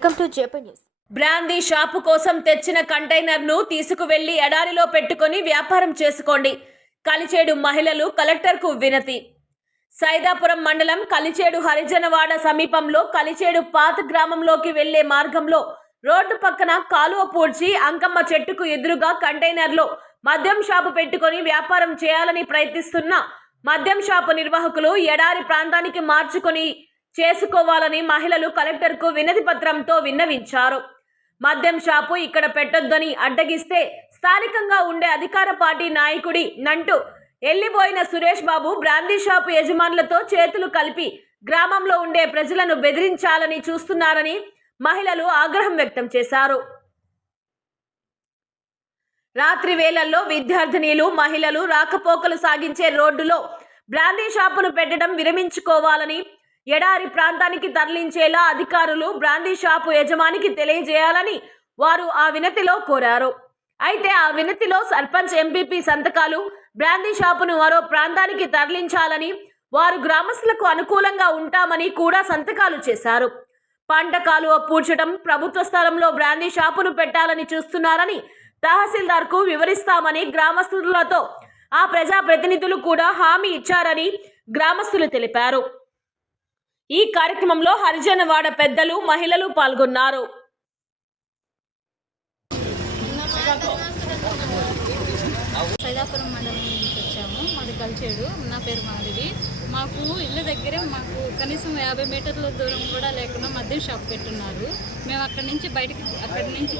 Welcome to JP news. Brandy shop కోసం తెచ్చిన కంటైనర్ను తీసుకువెళ్లి ఎడారిలో పెట్టుకొని వ్యాపారం చేసుకోండి. కలిచేడు మహిళలు కలెక్టర్కు వినతి. సైదాపురం మండలం కలిచేడు హరిజనవాడ సమీపంలో కలిచేడు పాత గ్రామంలోకి వెళ్లే మార్గంలో రోడ్డు పక్కన కాలువ పూడ్చి అంకమ్మ చెట్టుకు ఎదురుగా కంటైనర్లో మద్యం షాపు పెట్టుకొని వ్యాపారం చేయాలని ప్రయత్నిస్తున్న మద్యం షాపు నిర్వాహకులు ఎడారి ప్రాంతానికి మార్చుకొని చేసుకోవాలని మహిళలు కలెక్టర్కు వినతి పత్రంతో విన్నవించారు. మద్యం షాపు ఇక్కడ పెట్టొద్దని అడ్డగిస్తే స్థానికంగా ఉండే అధికార పార్టీ నాయకుడి నంటూ ఎల్లిపోయిన సురేష్ బాబు బ్రాందీ షాపు యజమానులతో చేతులు కలిపి గ్రామంలో ఉండే ప్రజలను బెదిరించాలని చూస్తున్నారని మహిళలు ఆగ్రహం వ్యక్తం చేశారు. రాత్రి వేళల్లో విద్యార్థినీలు మహిళలు రాకపోకలు సాగించే రోడ్డులో బ్రాందీ షాపును పెట్టడం విరమించుకోవాలని, ఎడారి ప్రాంతానికి తరలించేలా అధికారులు బ్రాందీ షాపు యజమానికి తెలియజేయాలని వారు ఆ వినతిలో కోరారు. అయితే ఆ వినతిలో సర్పంచ్, ఎంపీపీ సంతకాలు, బ్రాందీ షాపును మరో ప్రాంతానికి తరలించాలని, వారు గ్రామస్తులకు అనుకూలంగా ఉంటామని కూడా సంతకాలు చేశారు. పంట కాలువ పూడ్చడం, ప్రభుత్వ స్థలంలో బ్రాందీ షాపును పెట్టాలని చూస్తున్నారని తహసీల్దార్కు వివరిస్తామని గ్రామస్తులతో ఆ ప్రజాప్రతినిధులు కూడా హామీ ఇచ్చారని గ్రామస్తులు తెలిపారు. ఈ కార్యక్రమంలో హరిజనవాడ పెద్దలు, మహిళలు పాల్గొన్నారు. సైదాపురం మండలం నుంచి వచ్చాము. మాది కలిచేడు. నా పేరు మాధవి. మాకు ఇళ్ళ దగ్గరే మాకు కనీసం 50 మీటర్ల దూరం కూడా లేకుండా మద్యం షాప్ పెట్టున్నారు. మేము అక్కడి నుంచి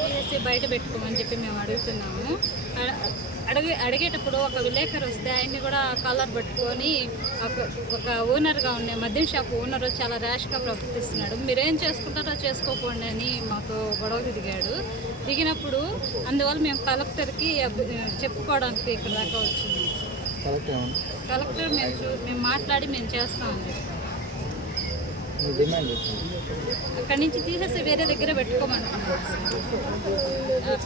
తీసేసి బయట పెట్టుకోమని చెప్పి మేము అడుగుతున్నాము. అడిగేటప్పుడు ఒక విలేకరు వస్తే ఆయన్ని కూడా కాలర్ పట్టుకొని ఒక ఓనర్గా ఉండే మద్యం షాప్ ఓనర్ చాలా ర్యాష్గా ప్రవర్తిస్తున్నాడు. మీరేం చేసుకుంటారో చేసుకోకండి అని మాతో గొడవ దిగినప్పుడు అందువల్ల మేము కలెక్టర్కి చెప్పుకోవడానికి ఇక్కడ దాకా వచ్చినాం. కలెక్టర్ మేము మాట్లాడి మేము చేస్తామని అక్కడి నుంచి తీసేసి వేరే దగ్గర పెట్టుకోమంటున్నాం.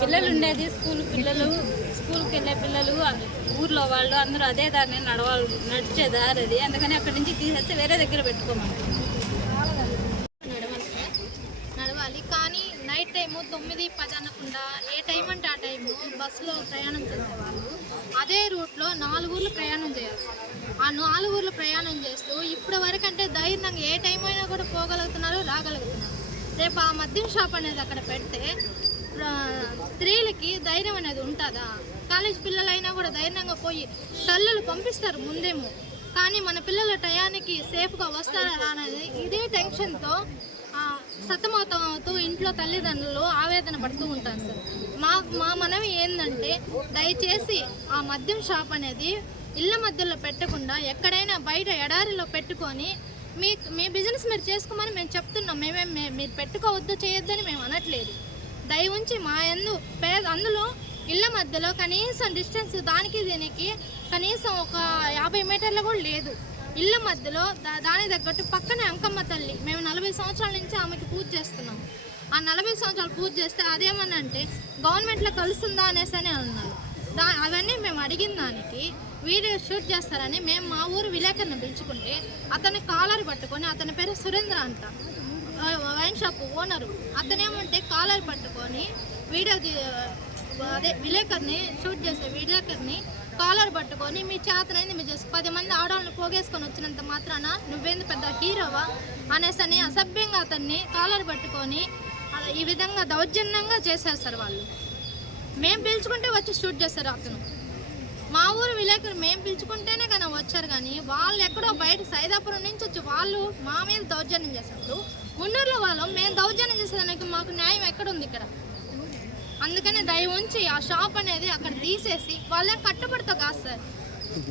పిల్లలు ఉండేది స్కూల్కి వెళ్ళే పిల్లలు, ఊర్లో వాళ్ళు అందరూ అదే దారిని నడిచే దారి అది. అందుకని అక్కడి నుంచి తీసేసి వేరే దగ్గర పెట్టుకోమంటున్నాం. నడవాలి కానీ నైట్ టైము 9-10 అనకుండా ఏ టైం అంటే ఆ టైము బస్సులో ప్రయాణం చేసేవాళ్ళు అదే రూట్లో 4 ఊర్లు ప్రయాణం చేయాలి. ఆ 4 ఊర్లు ప్రయాణం చేస్తూ ఇప్పటి వరకు అంటే ధైర్యంగా ఏ టైం అయినా కూడా పోగలుగుతున్నారు, రాగలుగుతున్నారు. రేపు ఆ మద్యం షాప్ అనేది అక్కడ పెడితే స్త్రీలకి ధైర్యం అనేది ఉంటుందా? కాలేజ్ పిల్లలైనా కూడా ధైర్యంగా పోయి తల్లులు పంపిస్తారు ముందేమో, కానీ మన పిల్లల టయానికి సేఫ్గా వస్తారా అనేది ఇదే టెన్షన్తో సతమతమవుతూ ఇంట్లో తల్లిదండ్రులు ఆవేదన పడుతూ ఉంటారు సార్. మా మనవి ఏంటంటే దయచేసి ఆ మద్యం షాప్ అనేది ఇళ్ళ మధ్యలో పెట్టకుండా ఎక్కడైనా బయట ఎడారిలో పెట్టుకొని మీ బిజినెస్ మీరు చేసుకోమని మేము చెప్తున్నాం. మీరు పెట్టుకోవద్దు, చేయొద్దని మేము అనట్లేదు. దయ ఉంచి మా అందులో ఇళ్ళ మధ్యలో కనీసం డిస్టెన్స్ దానికి దీనికి కనీసం ఒక 50 మీటర్లు కూడా లేదు. ఇళ్ళ మధ్యలో దాని తగ్గట్టు పక్కనే అంకమ్మ తల్లి, మేము 40 సంవత్సరాల నుంచి ఆమెకి పూజ చేస్తున్నాం. ఆ 40 సంవత్సరాలు పూజ చేస్తే అదేమన్నా అంటే గవర్నమెంట్లో కలుస్తుందా అనేసి అని అన్నారు. అవన్నీ మేము అడిగిన దానికి వీడియో షూట్ చేస్తారని మేము మా ఊరు విలేకరుని పిలుచుకుంటే అతని కాలర్ పట్టుకొని, అతని పేరు సురేంద్ర అంట, వైన్ షాప్ ఓనరు, అతనేమంటే కాలర్ పట్టుకొని విలేకరిని షూట్ చేసే విలేకరిని కాలర్ పట్టుకొని మీ చేతనైంది మీరు చేసి 10 మంది ఆడవాళ్ళని పోగేసుకొని వచ్చినంత మాత్రాన నువ్వేంది పెద్ద హీరోవా అనేసి అని అసభ్యంగా అతన్ని కాలర్ పట్టుకొని ఈ విధంగా దౌర్జన్యంగా చేశారు సార్. వాళ్ళు మేము పిలుచుకుంటే వచ్చి షూట్ చేస్తారు. అతను మా ఊరు విలేకరు మేము పిలుచుకుంటేనే కానీ వచ్చారు, కానీ వాళ్ళు ఎక్కడో బయట సైదాపురం నుంచి వచ్చి వాళ్ళు మా మీద దౌర్జన్యం చేశారు. మున్నూరులో వాళ్ళు మేము దౌర్జన్యం చేసేదానికి మాకు న్యాయం ఎక్కడుంది ఇక్కడ? అందుకని దయ ఉంచి ఆ షాప్ అనేది అక్కడ తీసేసి వాళ్ళేం కట్టుబడితో కాదు సార్,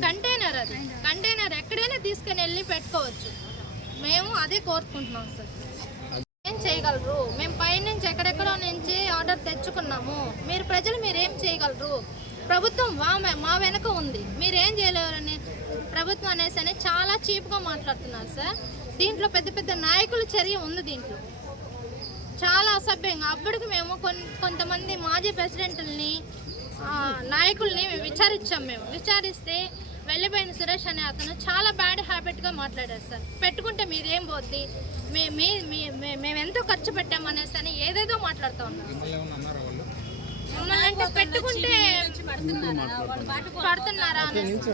కంటైనర్ అది కంటైనర్ ఎక్కడైనా తీసుకుని వెళ్ళి పెట్టుకోవచ్చు. మేము అదే కోరుకుంటున్నాం సార్. ఏం చేయగలరు? మేము పైనుంచి ఎక్కడెక్కడో నుంచి ఆర్డర్ తెచ్చుకున్నాము. మీరు ప్రజలు మీరేం చేయగలరు? ప్రభుత్వం మా వెనక ఉంది, మీరేం చేయలేరని ప్రభుత్వం అనేసి చాలా చీప్గా మాట్లాడుతున్నారు సార్. దీంట్లో పెద్ద పెద్ద నాయకుల చర్య ఉంది. దీంట్లో చాలా అసభ్యంగా అప్పటికి మేము కొంతమంది మాజీ ప్రెసిడెంట్లని నాయకుల్ని విచారించాం. మేము విచారిస్తే వెళ్ళిపోయిన సురేష్ అనే అతను చాలా బ్యాడ్ హ్యాబిట్గా మాట్లాడారు సార్. పెట్టుకుంటే మీరేం పోద్ది, మేము ఎంతో ఖర్చు పెట్టామనేసి అని ఏదేదో మాట్లాడుతూ ఉన్నారు. మమ్మల్ని అంటే పెట్టుకుంటే పడుతున్నారా అనేసి